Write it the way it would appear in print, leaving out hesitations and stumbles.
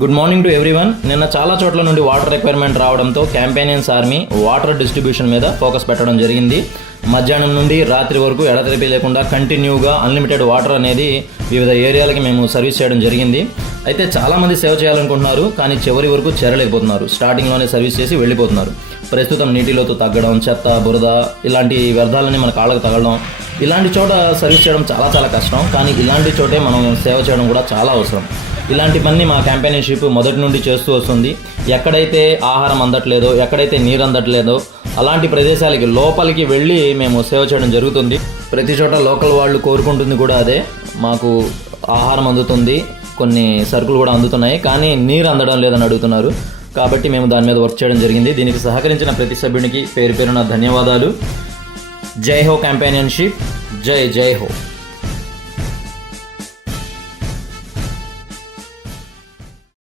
Good morning to everyone. నిన్న చాలా చోట్ల నుండి వాటర్ రిక్వైర్మెంట్ రావడంతో క్యాంపెయినర్స్ ఆర్మీ వాటర్ డిస్ట్రిబ్యూషన్ మీద ఫోకస్ పెట్టడం జరిగింది. మధ్యాహ్నం నుండి రాత్రి వరకు ఎడతెరిపి లేకుండా కంటిన్యూగా అన్లిమిటెడ్ వాటర్ అనేది వివిధ ఏరియాలకి మేము సర్వీస్ చేయడం జరిగింది. అయితే చాలామంది సేవ చేయాలనుకుంటున్నారు, కానీ చివరి వరకు చేరలేకపోతున్నారు. స్టార్టింగ్లోనే సర్వీస్ చేసి వెళ్ళిపోతున్నారు. ప్రస్తుతం నీటిలోతు తగ్గడం, చెత్త, బురద ఇలాంటి వ్యర్థాలని మన కాళ్ళకు తగలడం, ఇలాంటి చోట సర్వీస్ చేయడం చాలా కష్టం. కానీ ఇలాంటి చోటే మనం సేవ చేయడం కూడా చాలా అవసరం. ఇలాంటి పని మా క్యాంపెయినర్షిప్ మొదటి నుండి చేస్తూ వస్తుంది. ఎక్కడైతే ఆహారం అందట్లేదో, ఎక్కడైతే నీరు అందట్లేదో అలాంటి ప్రదేశాలకి లోపలికి వెళ్ళి మేము సేవ చేయడం జరుగుతుంది. ప్రతి చోట లోకల్ వాళ్ళు కోరుకుంటుంది కూడా అదే. మాకు ఆహారం అందుతుంది, కొన్ని సరుకులు కూడా అందుతున్నాయి, కానీ నీరు అందడం లేదని అడుగుతున్నారు. కాబట్టి మేము దాని మీద వర్క్ చేయడం జరిగింది. దీనికి సహకరించిన ప్రతి సభ్యునికి పేరు పేరున ధన్యవాదాలు. జై హో క్యాంపెయినర్షిప్, జై హో.